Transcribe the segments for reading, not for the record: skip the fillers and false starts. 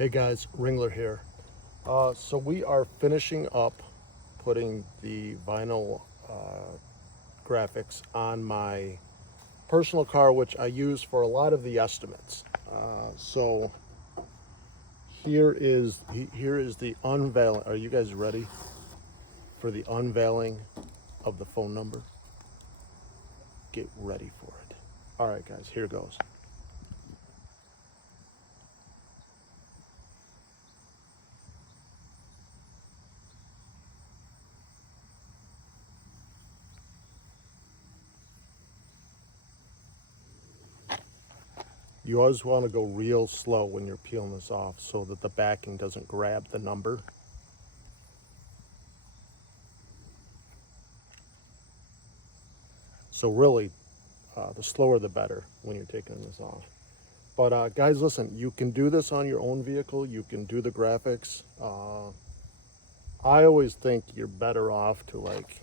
Hey guys, Ringler here. So we are finishing up putting the vinyl graphics on my personal car, which I use for a lot of the estimates. So here is the unveiling. Are you guys ready for the unveiling of the phone number? Get ready for it. All right, guys, here goes. You always want to go real slow when you're peeling this off so that the backing doesn't grab the number. So really, the slower the better when you're taking this off. But guys, listen, you can do this on your own vehicle. You can do the graphics. I always think you're better off to like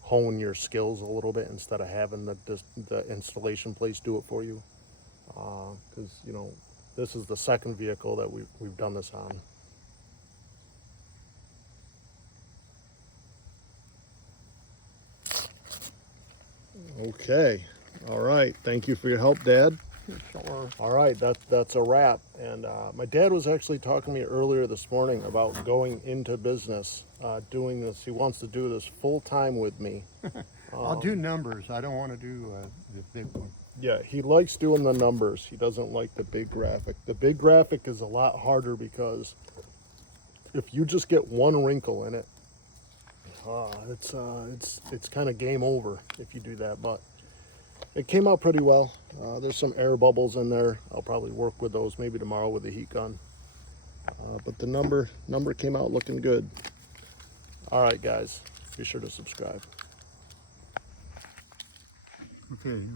hone your skills a little bit instead of having the installation place do it for you. Because you know, this is the second vehicle that we've done this on. Okay, all right. Thank you for your help, Dad. Sure. All right, that's a wrap. And my dad was actually talking to me earlier this morning about going into business, doing this. He wants to do this full time with me. I'll do numbers. I don't want to do the big one. Yeah, he likes doing the numbers. He doesn't like the big graphic. The big graphic is a lot harder because if you just get one wrinkle in it, it's kind of game over if you do that. But it came out pretty well. There's some air bubbles in there. I'll probably work with those maybe tomorrow with the heat gun. But the number came out looking good. All right, guys, be sure to subscribe. Okay.